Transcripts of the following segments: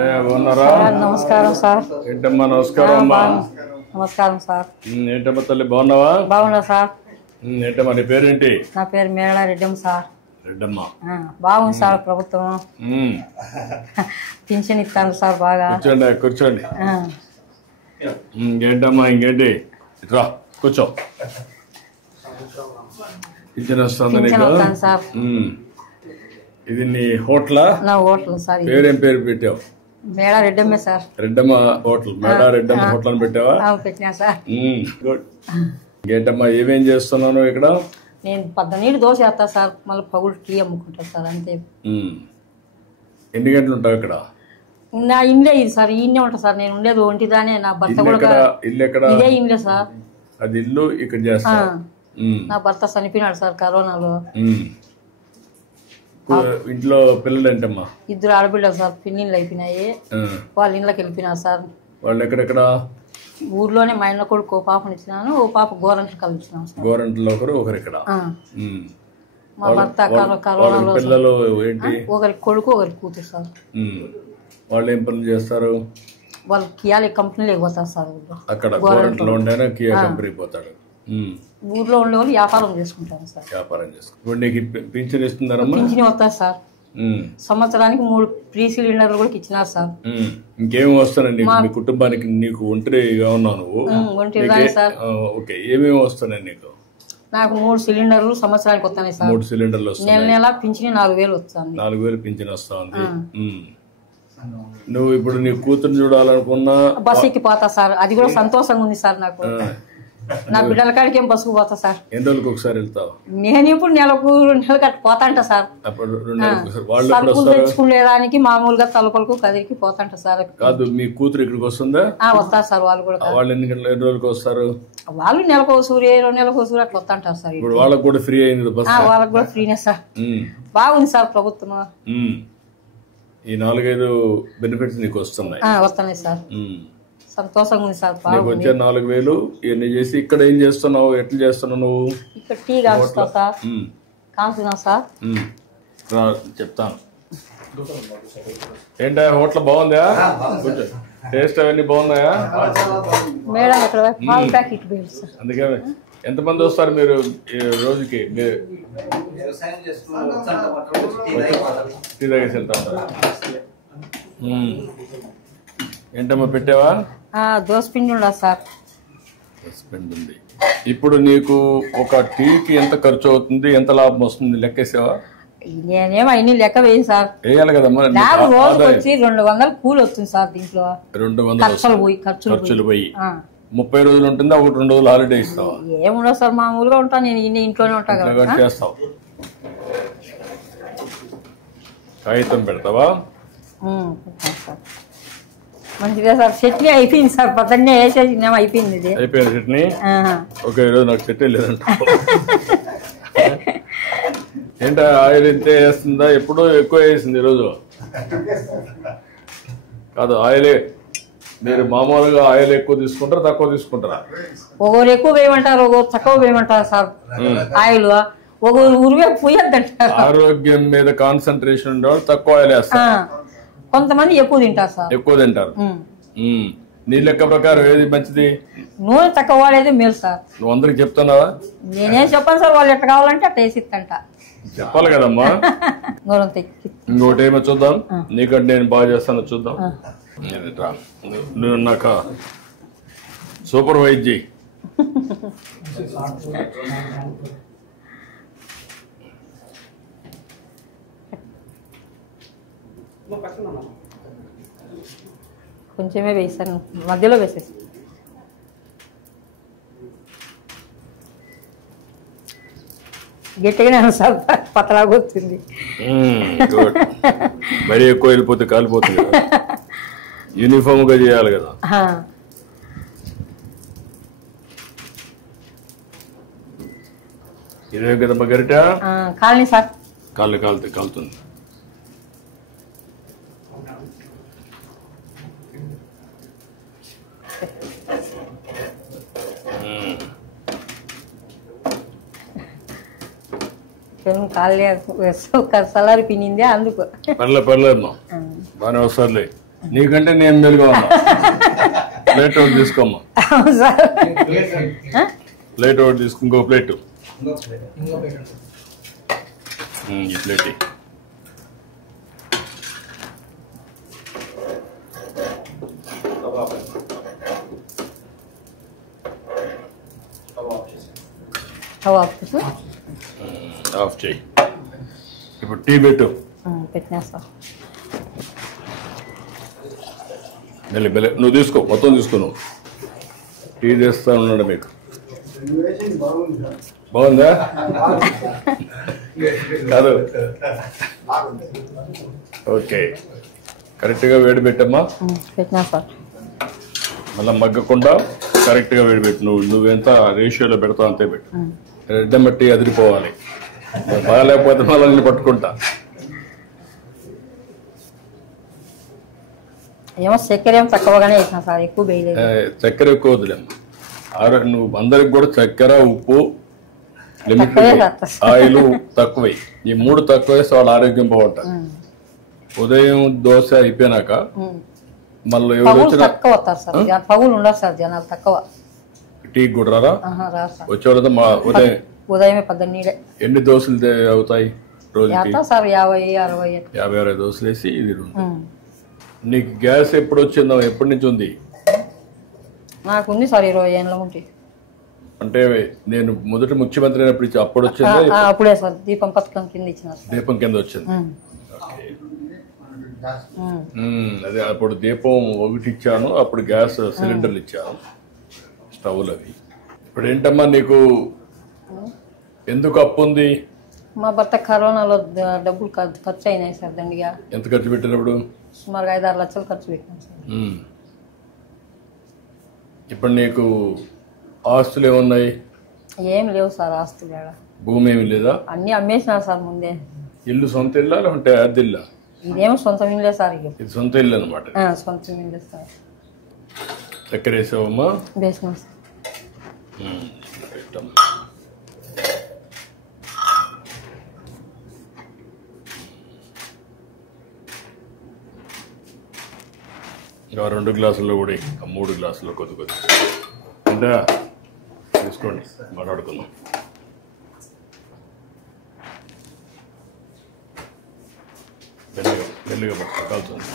నమస్కారం సార్. ఏంటమ్మా నమస్కారం అమ్మా. నమస్కారం సార్. ఏంటమ్మా తల్లి బాగున్నావా? బాగున్నా సార్. ఏంటమ్మా నీ పేరేంటి? నా పేరు మేళ రెడ్డమ్మ సార్. రెడ్డమ్మ బాగుంది సార్. ప్రభుత్వం పింఛన్ ఇస్తాను సార్. బాగా కూర్చోండి. ఇంకేంటమ్మా ఇంకేంటి రా కూర్చో. పింఛన్ వస్తుంది నీకు సార్. ఇది నీ హోటలా? నా హోటల్ సార్. పేరేం పేరు పెట్టావు? మేళ రెడ్డమ్మే సార్. రెడ్డమ్మ హోటల్. మేళ రెడ్డమ్మ హోటల్ అని పెట్టావా? పెట్టినా సార్. గుడ్. ఇంకేంటమ్మా ఏమేం చేస్తున్నాను ఇక్కడ? నేను 12 దోశ వేస్తా సార్. మళ్ళీ పగులు టీ అమ్ముకుంటా సార్. అంతే. ఎన్ని గంటలు ఉంటావు ఇక్కడ? నా ఇండ్లే ఇది సార్. ఈయనే ఉంటా సార్. నేను ఉండేది ఒంటిదానే. నా భర్త కూడా ఇల్లు ఎక్కడ? ఇదే ఇండ్లే సార్. అది ఇల్లు ఇక్కడ చేస్తా. నా భర్త చనిపోయినాడు సార్ కరోనాలో. ఇంట్లో పిల్లలు ఏంటమ్మా? 2 ఆడపిల్లలు సార్. పిన్నిళ్ళు అయిపోయినాయి. వాళ్ళ ఇంట్లోకి వెళ్ళిపోయినారు సార్. వాళ్ళు ఎక్కడెక్కడ? ఊర్లోనే మా ఇంట్లో కొడుకు ఓ పాపని ఇచ్చినాను. ఓ పాప గోరంట్లు కలిసినాం సార్. గోరంట్లో ఒకరు ఇక్కడ. మా భర్త కరోనాలో పిల్లలు ఏంటి? ఒకరి కొడుకు ఒకరి కూతురు సార్. వాళ్ళు ఏం పనులు చేస్తారు? వాళ్ళు కియా కంపెనీలో పోతారు సార్. అక్కడ గోరంట్లో ఉండేనా కియా కంపెనీ పోతాడు. ఊర్లో ఉండే వాళ్ళు వ్యాపారం చేసుకుంటారు సార్. వ్యాపారం చేసుకుంటారు. నీకు పింఛన్ ఇస్తున్నారమ్మా? పింఛన్ వస్తారు సార్. సంవత్సరానికి 3 ఫ్రీ సిలిండర్లు కూడా ఇచ్చినారు సార్. ఇంకేమి వస్తున్నాయి నీకు? మీ కుటుంబానికి నీకు ఒంటరిగా ఉన్నావు నువ్వు? ఒంటరిగానే సార్. ఓకే. ఏమేమి వస్తున్నాయి నీకు? నాకు 3 సిలిండర్లు సంవత్సరానికి వస్తున్నాయి సార్. 3 సిలిండర్లు వస్తాయి. నెల నెల పింఛన్ 4000 వస్తుంది. 4000 పింఛన్ వస్తా ఉంది. నువ్వు ఇప్పుడు నీ కూతురు చూడాలనుకున్నా బస్ ఎక్కి పోతా సార్. అది కూడా సంతోషంగా ఉంది సార్ నాకు. నా బిడ్డల కాడికి ఏం బస్సుకు పోతా సార్. ఎన్ని రోజులకు ఒకసారి వెళ్తావు? నేను ఇప్పుడు నెలకు 2 నెలలు కట్టి పోతాంట సార్. సరుకులు తెచ్చుకునేదానికి మామూలుగా తలుపులకు కదిరికి పోతాంట సార్. కాదు మీ కూతురు ఇక్కడికి వస్తుందా? వస్తారు సార్. వాళ్ళు కూడా. వాళ్ళు ఎన్ని రోజులకు వస్తారు? వాళ్ళు నెలకు 2 నెలలకు అట్లా వస్తాంటారు సార్. ఇప్పుడు వాళ్ళకి కూడా ఫ్రీ అయింది బస్? వాళ్ళకి కూడా ఫ్రీనే సార్. బాగుంది సార్ ప్రభుత్వం. ఈ 4-5 బెనిఫిట్స్ నీకు వస్తున్నాయి? వస్తున్నాయి సార్. సంతోషంగా ఉంది సార్. వచ్చే 4000 ఇవన్నీ చేసి ఇక్కడ ఏం చేస్తున్నావు? ఎట్లా చేస్తున్నావు నువ్వు? ఇక్కడ టీ కాస్తా సార్. కాస్తున్నా సార్. చెప్తాను. ఏంటా హోటల్ బాగుందా? టేస్ట్ అవన్నీ బాగున్నాయా? మేడం ఇక్కడ పాలు ప్యాకెట్ సార్. అందుకే ఎంతమంది వస్తారు మీరు రోజుకి? టీ తాగేసి వెళ్తా. ఏంటమ్మా పెట్టావా? దోసపిండి ఉండదు సార్. దోసపిండి ఉంది. ఇప్పుడు నీకు ఒక టీకి ఎంత ఖర్చు అవుతుంది, ఎంత లాభం వస్తుంది లెక్కేసావా? నేనేమో అన్ని లెక్క వేయి సార్. వేయాలి కదమ్మా. నాకు రోజుకి వచ్చి 200 కూలి వస్తుంది సార్. దీంట్లో 200 ఖర్చులు పోయి 30 రోజులు ఉంటుందా? 1-2 రోజులు హాలిడే ఇస్తావా? ఏముండదు సార్. మామూలుగా ఉంటాను నేను. ఇంట్లోనే ఉంటా కదా. చేస్తావు. కాగితం పెడతావా? సార్ మంచిగా సార్. చట్నీ అయిపోయింది సార్. పొద్దున్నే వేసేసి అయిపోయింది. ఇది అయిపోయింది చట్నీ. ఓకే. ఈరోజు నాకు చట్నీ లేదంట. ఏంటో ఆయిల్ ఇంతే వేస్తుందా? ఎప్పుడో ఎక్కువ వేసింది ఈరోజు. కాదు ఆయిలే. మీరు మామూలుగా ఆయిల్ ఎక్కువ తీసుకుంటారా తక్కువ తీసుకుంటారా? ఒకరు ఎక్కువ వేయమంటారు, ఒకరు తక్కువ వేయమంటారు సార్. ఆయిల్ ఒకరు ఉరివే పోయొద్దంటారు. ఆరోగ్యం మీద కాన్సన్ట్రేషన్ ఉండేవాళ్ళు తక్కువ ఆయిల్ వేస్తారు. కొంతమంది ఎక్కువ తింటారు సార్. ఎక్కువ తింటారు. నీ లెక్క ప్రకారం ఏది మంచిది? నూనె తక్కువ వాడేది మేలు సార్. నువ్వు అందరికి చెప్తున్నావా? నేనేం చెప్పాను సార్. వాళ్ళు ఎట్లా కావాలంటే అట్లా వేసిస్తంట. చెప్పాలి కదమ్మా. ఇంకోటి ఏమో చూద్దాం. నీకంటే నేను బాగా చేస్తాను చూద్దాం. నువ్వు నాక సూపర్వైజ్ చేయి. కొంచెమే వేసాను. మధ్యలో వేసేసి గట్టిగానే సార్. పతలాగా వస్తుంది. మరీ ఎక్కువ వెళ్ళిపోతే కాలిపోతుంది. యూనిఫామ్ గా చేయాలి కదా. ఇదే కదమ్మా గరిట? Colony sir. కాలుతుంది. కాళ్ళే సలారి పిన్నిందే అందుకు. పర్లేదు బాగానే వస్తారులే. నీకంటే నేను మెలుగా ఉన్నా. ప్లేట్ ఒకటి తీసుకోమ్మా. ప్లేట్ ఒకటి తీసుకో. ఇంకో ప్లేట్. ఈ ప్లేట్ ఆఫ్ చేయి. ఇప్పుడు టీ పెట్టు. పెట్టినా సార్. నువ్వు తీసుకో, మొత్తం తీసుకో. నువ్వు టీ చేస్తా ఉన్నాడు మీకు. బాగుందా? కాదు, ఓకే. కరెక్ట్గా వేడి పెట్టమ్మా. పెట్టినా సార్. మళ్ళీ మగ్గకుండా కరెక్ట్గా వేడి పెట్టు. నువ్వెంత రేషియోలో పెడతావు అంతే పెట్టు. రెడ్డం బట్టి అదిరిపోవాలి. బాగాలేకపోతే మళ్ళీ పట్టుకుంటా. ఏమో చక్కెర ఏమో తక్కువగానే వేసినా సార్, ఎక్కువ వేయలేదు. చక్కెర ఎక్కువ వద్దులేమ్మా. నువ్వు అందరికి కూడా చక్కెర, ఉప్పు, లిమిట్, ఆయిల్ తక్కువై. ఈ 3 తక్కువ వేస్తే వాళ్ళ ఆరోగ్యం బాగుంటుంది. ఉదయం దోశ అయిపోయినాక మళ్ళీ తక్కువ వస్తారు సార్, పగులు ఉండరు సార్ జనాలు తక్కువ. టీ కూడా రారా? వచ్చేవాళ్ళతో ఉదయం ఉదయమే 12 ఎన్ని దోశలు అవుతాయి రోజుకి? సార్ 50-60 దోశలు వేసి ఇది. నీకు గ్యాస్ ఎప్పుడు వచ్చిందో? ఎప్పటి నుంచి ఉంది? నాకు ఉంది సార్ 20 ఏళ్ళ ఉంటుంది. అంటే నేను మొదటి ముఖ్యమంత్రి అయినప్పుడు అప్పుడు వచ్చిందా? అప్పుడే సార్, దీపం పథకం కింద ఇచ్చిన. దీపం కింద వచ్చింది. అదే అప్పుడు దీపం ఒకటి ఇచ్చాను, అప్పుడు గ్యాస్ సిలిండర్లు ఇచ్చాను, స్టవ్లు అవి. ఇప్పుడు ఏంటమ్మా నీకు ఎందుకు అప్పు ఉంది? మా భర్త కరోనాలో డబ్బులు ఖర్చు అయినాయి సార్ దండిగా. ఎంత ఖర్చు పెట్టినప్పుడు? సుమారుగా 5-6 లక్షలు ఖర్చు పెట్టాను సార్. ఇప్పుడు నీకు ఆస్తులు ఏమున్నాయి? ఏం లేవు సార్ ఆస్తులు. భూమి ఏమి లేదా? అన్ని అమ్మేసినారు సార్ ముందే. ఇల్లు సొంత ఇల్లా లేకుంటే అద్దెల్లా? ఇదేమో సొంత ఇల్లే సార్. ఇది సొంత ఇల్లు అనమాట. సొంత ఇల్లే సార్. చక్కెర వేసావమ్మా? వేసినాం సార్. ఇంకా 2 గ్లాసుల్లో కూడా 3 గ్లాసుల్లో కొద్ది అంటే తీసుకోండి, మాట్లాడుకుందాం. మెల్లిగా పట్టుకో, కాలుతుంది.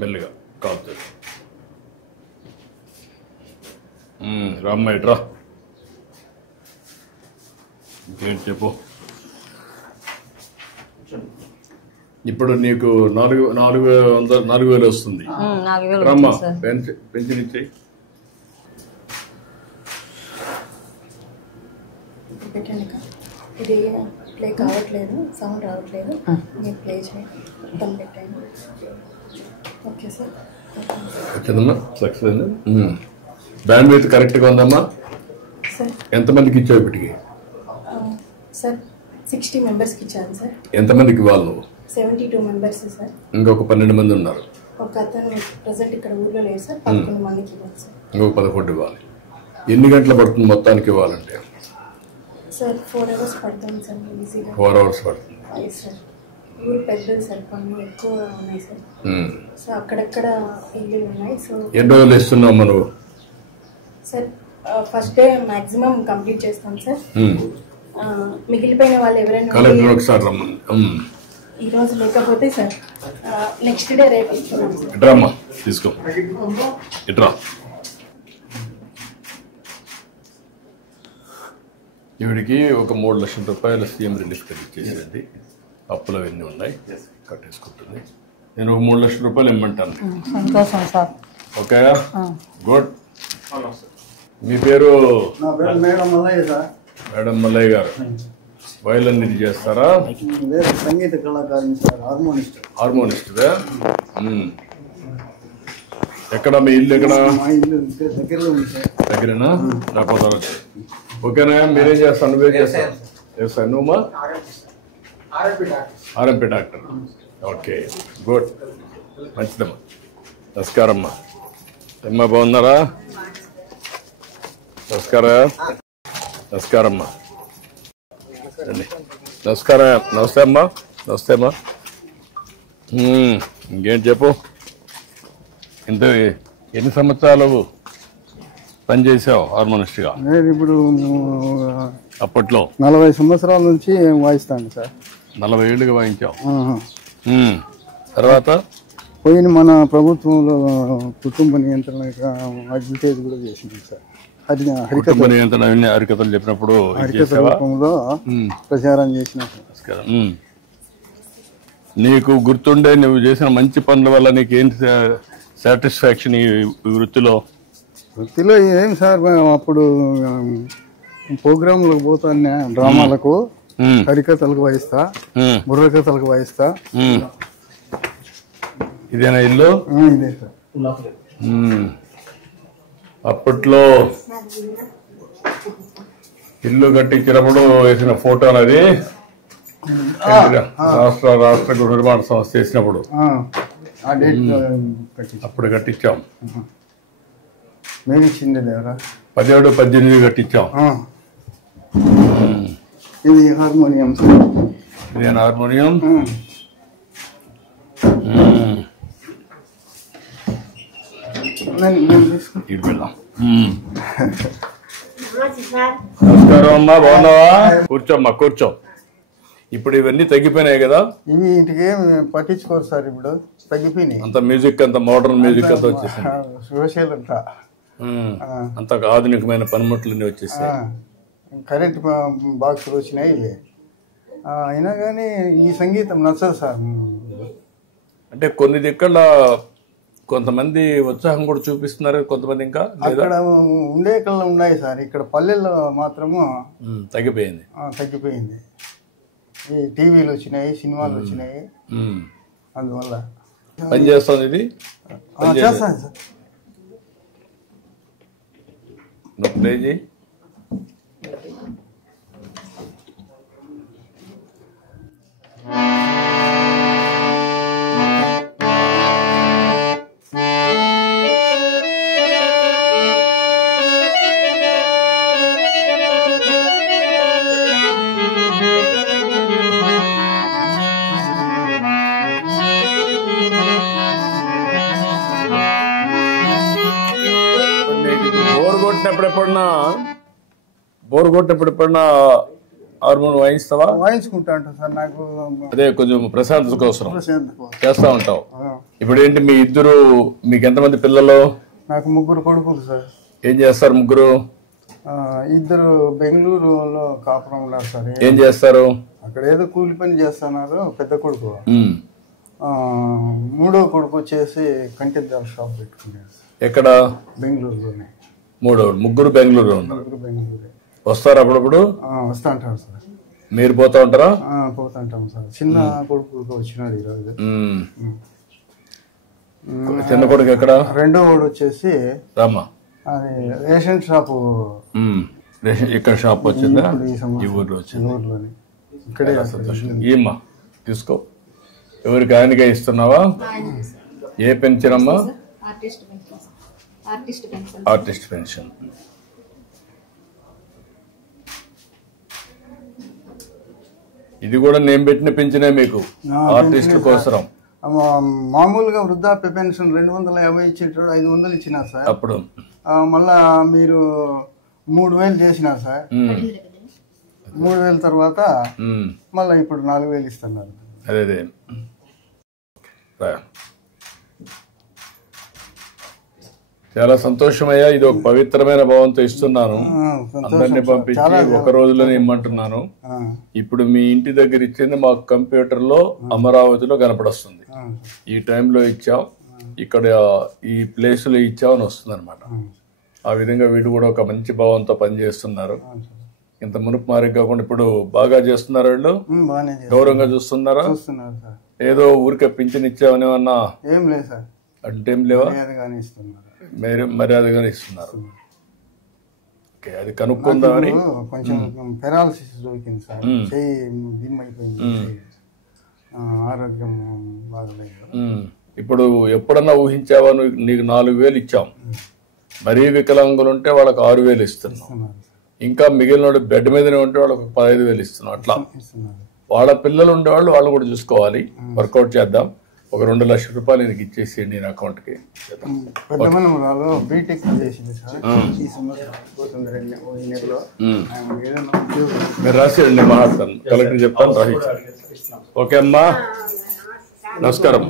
మెల్లిగా కాలుతుంది. రామ్మ ఇట్రా. ఇంకేంటి చెప్పు. ఇప్పుడు నీకు 4,000 వస్తుంది. రమ్మా, పెన్షన్ ఇచ్చేయి. ఇది ప్లే కావట్లేదు, సౌండ్ రావట్లేదు. మీరు ప్లే చేయండి. పెట్టండి. Okay sir. వచ్చిందమ్మా, సక్సెస్ అయింది. బ్యాండ్ విత్ కరెక్ట్గా ఉందమ్మా. సార్ ఎంతమందికి ఇచ్చావు ఇప్పటికి? సార్ 60 మెంబర్స్కి ఇచ్చాను సార్. ఎంతమందికి ఇవ్వాలి నువ్వు? 72 మెంబర్స్ సార్. ఇంకొక 12 మంది ఉన్నారు. ఒక అతను ప్రజెంట్ ఇక్కడ ఊర్లో లేదు సార్. 11 మందికి ఇవ్వాలి సార్. ఇంకొక 11 ఇవ్వాలి. ఎన్ని గంటలు పడుతుంది మొత్తానికి ఇవ్వాలంటే? సార్ 4 అవర్స్ పడుతుంది సార్. ఈజీగా 4 అవర్స్ పడుతుంది. సార్ ఊరు పెద్దది సార్, పనులు ఎక్కువ ఉన్నాయి సార్. సో అక్కడక్కడ ఇల్లు ఉన్నాయి. సో ఎన్ని రోజులు ఇస్తున్నావు మనం? Sir first day maximum complete చేస్తాం సార్. మిగిలిపోయిన వాళ్ళు ఎవరైనా ఒకసారి ఈ రోజు లేకపోతే సార్ నెక్స్ట్ డే రేపు ఇస్తున్నాం సార్. ఇట్రామ్మా, తీసుకో. ఇట్రా. ఈవిడికి ఒక 3 లక్షల రూపాయల సీఎం రిలీఫ్ ఇచ్చేసేది. అప్పులు అవన్నీ ఉన్నాయి, కట్టేసుకుంటుంది. నేను ఒక 3 లక్షల రూపాయలు ఇమ్మంటాను. సంతోషం సార్. Okay, good. మీ పేరు? మేడం మల్లయ్య గారు. వయలిన్ ఇది చేస్తారా? సంగీత కళాకారుని సార్. హార్మోనిస్ట్. ఎక్కడ మీ ఇల్లు? ఎక్కడ? దగ్గరేనా? లేకపోతే ఓకేనా? మీరేం చేస్తాను? నువ్వేం చేస్తాను? చేస్తాను నువ్వు? RMP doctor. ఓకే, గుడ్, మంచిదమ్మా. నమస్కారం అమ్మా. అమ్మా బాగున్నారా? నమస్కారం అమ్మా. నమస్కారం. నమస్తే అమ్మా. వస్తేమా ఇంకేం చెప్పు. ఇంత ఎన్ని సంవత్సరాలు పనిచేసావు హార్మోనిస్ట్గా? నేను ఇప్పుడు అప్పట్లో 40 సంవత్సరాల నుంచి వాయిస్తాను సార్. 40 ఏళ్ళుగా వాయించావు. తర్వాత పోయిన మన ప్రభుత్వంలో కుటుంబ నియంత్రణ అడ్వర్టైజ్ కూడా చేసింది సార్. కుటుంబ నియంత్రణ హరికథలు చెప్పినప్పుడు హరికథ రూపంలో ప్రచారం చేసిన. నీకు గుర్తుండే నువ్వు చేసిన మంచి పనుల వల్ల నీకు ఏంటి సాటిస్ఫాక్షన్ ఈ వృత్తిలో? వృత్తిలో ఏం సార్, అప్పుడు ప్రోగ్రాంలకు పోతాను, డ్రామాలకు, హరికథలకు వాయిస్తా, బుర్రకథలకు వాయిస్తా. ఇదేనా ఇల్లు? ఇదే సార్. అప్పట్లో ఇల్లు కట్టించినప్పుడు వేసిన ఫోటో అనేది రాష్ట్ర గృహ నిర్మాణ సంస్థ చేసినప్పుడు అప్పుడు కట్టించాం. మేము ఇచ్చింది 17, 18 కట్టించాం. ఇది హార్మోనియం. ఇదేనా హార్మోనియం? నమస్కారం అమ్మా, బాగున్నావా? కూర్చోమ్మా, కూర్చో. ఇప్పుడు ఇవన్నీ తగ్గిపోయినాయి కదా? ఇవి ఇంటికి పట్టించుకోరు సార్, ఇప్పుడు తగ్గిపోయినాయి. అంత మ్యూజిక్, అంత మోడర్న్ మ్యూజిక్ అంతా వచ్చేసింది. సోషల్ అంతా అంత ఆధునికమైన పనిముట్లన్నీ వచ్చేసాయి. కరెంట్ బాక్సులు వచ్చినాయి. అయినా కానీ ఈ సంగీతం నచ్చదు సార్. అంటే కొన్ని దిక్కల కొంతమంది ఉత్సాహం కూడా చూపిస్తున్నారు, కొంతమంది ఇంకా అక్కడ ఉండే కళ్ళ ఉన్నాయి సార్. ఇక్కడ పల్లెల్లో మాత్రము తగ్గిపోయింది. ఈ టీవీలు వచ్చినాయి, సినిమాలు వచ్చినాయి, అందువల్ల పని చేస్తుంది. ఇది చేస్తాను సార్. బోర్ కొట్టినప్పుడు ఎప్పుడన్నా హార్మోన్ వాయిస్తావా? వాయించుకుంటా ఉంటాను సార్. నాకు అదే కొంచెం ప్రశాంతత కోసం చేస్తా ఉంటావు. ఇప్పుడు ఏంటి మీ ఇద్దరు, మీకు ఎంతమంది పిల్లలు? నాకు 3 కొడుకులు సార్. ఏం చేస్తారు ముగ్గురు? ఇద్దరు బెంగళూరులో కాపురం ఉన్నారు సార్. ఏం చేస్తారు అక్కడ? ఏదో కూలి పని చేస్తున్నారు పెద్ద కొడుకు. 3వ కొడుకు వచ్చేసి కంటెద్దాల షాప్ పెట్టుకున్నారు. ఎక్కడ? బెంగళూరులోనే. ముగ్గురు బెంగళూరులో ఉన్నారు. వస్తారు అప్పుడప్పుడు? వస్తా ఉంటారు సార్. మీరు పోతా ఉంటారా? పోతా ఉంటాం సార్. చిన్న కొడుకు వచ్చినాడు ఈరోజు. చిన్న కొడుకు ఎక్కడ? 2వ వాడు వచ్చేసి రామా, అది రేషన్ షాపు. ఇక్కడ షాప్ వచ్చిందా? ఈ ఊర్లో వచ్చింది. ఊర్లోనే ఇక్కడే. ఏమ్మా తీసుకో. ఎవరికి ఆయనకే ఇస్తున్నావా? ఏ పెన్షన్ అమ్మా? Artist pension. ఇది కూడా నేను పెట్టిన పెన్షనే మీకు, ఆర్టిస్టుల కోసం. మామూలుగా వృద్ధాప్య పెన్షన్ 250 ఇచ్చేటప్పుడు 500 ఇచ్చినారు సార్. అప్పుడు మళ్ళా మీరు 3000 చేసినారు సార్. 3000 తర్వాత మళ్ళీ ఇప్పుడు 4000 ఇస్తున్నారు. అదే చాలా సంతోషమయ్యా. ఇది ఒక పవిత్రమైన భావంతో ఇస్తున్నాను. అందరినీ పంపించి ఒక రోజులోనే ఇమ్మంటున్నాను. ఇప్పుడు మీ ఇంటి దగ్గర ఇచ్చింది మాకు కంప్యూటర్ లో అమరావతిలో కనపడొస్తుంది. ఈ టైంలో ఇచ్చాం, ఇక్కడ ఈ ప్లేస్ లో ఇచ్చామని వస్తుంది అనమాట. ఆ విధంగా వీడు కూడా ఒక మంచి భావంతో పనిచేస్తున్నారు. ఇంత మునుపు మారికి కాకుండా ఇప్పుడు బాగా చేస్తున్నారు. వాళ్ళు గౌరవంగా చూస్తున్నారా? ఏదో ఊరికే పింఛన్ ఇచ్చామని అన్నా? ఏం లేదు సార్. అంటే ఏం లేవా? మర్యాదగానే ఇస్తున్నారు. అది కనుక్కుందామని. కొంచెం పెరాలసిస్ దొరికింది సార్. చెయ్యి దిమ్మైపోయింది, ఆరోగ్యం బాగలేదు. ఇప్పుడు ఎప్పుడన్నా ఊహించావా? నీకు 4000 ఇచ్చాం. మరీ వికలాంగులు ఉంటే వాళ్ళకి 6000 ఇస్తున్నాం. ఇంకా మిగిలిన బెడ్ మీదనే ఉంటే వాళ్ళకి 15,000 ఇస్తున్నాం. అట్లా వాళ్ళ పిల్లలు ఉండేవాళ్ళు వాళ్ళు కూడా చూసుకోవాలి. వర్కౌట్ చేద్దాం. ఒక 2 లక్షల రూపాయలు నీకు ఇచ్చేసేయండి నేను అకౌంట్కి. పెద్ద మనవరాలు బీటెక్ చేసింది సార్. ఈ సంవత్సరం పోతుంది ఈ నెలలో. మీరు రాసేయండి, నేను మాట్లాడతాను, కలెక్టర్ చెప్తాను, రాసి. ఓకే అమ్మా, నమస్కారం.